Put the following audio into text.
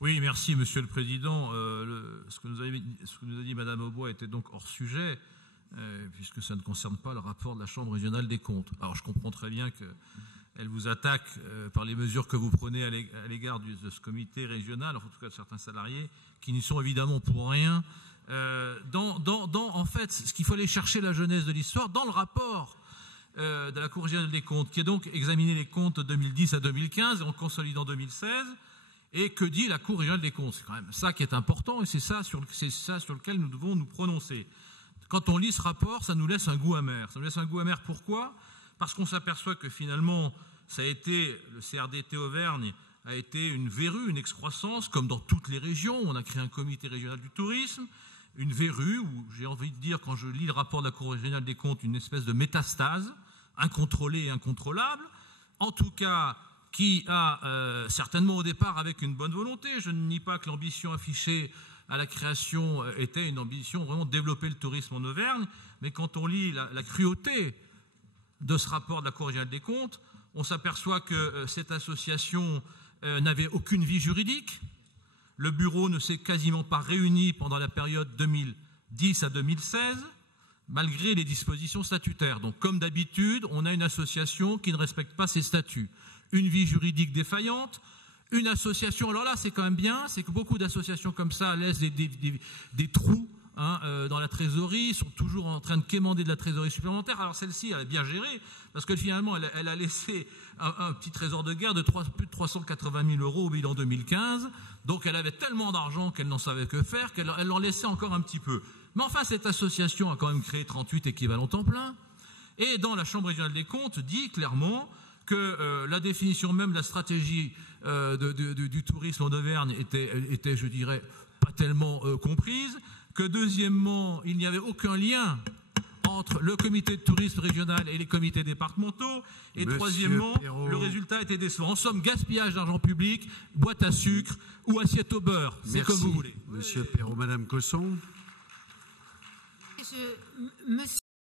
Oui, merci Monsieur le Président. Ce que nous a dit Madame Aubois était donc hors sujet, puisque ça ne concerne pas le rapport de la Chambre régionale des comptes. Alors je comprends très bien qu'elle vous attaque par les mesures que vous prenez à l'égard de ce comité régional, en tout cas de certains salariés, qui n'y sont évidemment pour rien. En fait, ce qu'il faut aller chercher la jeunesse de l'histoire, dans le rapport de la Cour régionale des comptes, qui a donc examiné les comptes de 2010 à 2015 et en consolidant 2016, et que dit la Cour régionale des comptes. C'est quand même ça qui est important et c'est ça sur lequel nous devons nous prononcer. Quand on lit ce rapport, ça nous laisse un goût amer. Ça nous laisse un goût amer pourquoi ? Parce qu'on s'aperçoit que finalement, le CRDT Auvergne a été une verrue, une excroissance, comme dans toutes les régions. On a créé un comité régional du tourisme, une verrue où j'ai envie de dire, quand je lis le rapport de la Cour régionale des comptes, une espèce de métastase, incontrôlée et incontrôlable. En tout cas, qui a certainement au départ avec une bonne volonté. Je ne nie pas que l'ambition affichée à la création était une ambition vraiment de développer le tourisme en Auvergne, mais quand on lit la cruauté de ce rapport de la Cour régionale des comptes, on s'aperçoit que cette association n'avait aucune vie juridique. Le bureau ne s'est quasiment pas réuni pendant la période 2010 à 2016, malgré les dispositions statutaires. Donc, comme d'habitude, on a une association qui ne respecte pas ses statuts. Une vie juridique défaillante, une association, alors là c'est quand même bien, c'est que beaucoup d'associations comme ça laissent des trous dans la trésorerie, sont toujours en train de quémander de la trésorerie supplémentaire. Alors celle-ci, elle a bien géré, parce que finalement elle a laissé un petit trésor de guerre de plus de 380 000 € au bilan 2015, donc elle avait tellement d'argent qu'elle n'en savait que faire, qu'elle en laissait encore un petit peu. Mais enfin cette association a quand même créé 38 équivalents temps plein, et dans la Chambre régionale des comptes dit clairement que la définition même de la stratégie du tourisme en Auvergne était, je dirais, pas tellement comprise, que deuxièmement, il n'y avait aucun lien entre le comité de tourisme régional et les comités départementaux, et troisièmement, le résultat était décevant. En somme, gaspillage d'argent public, boîte à sucre ou assiette au beurre, c'est comme vous voulez. Monsieur Perrault, Madame Cosson.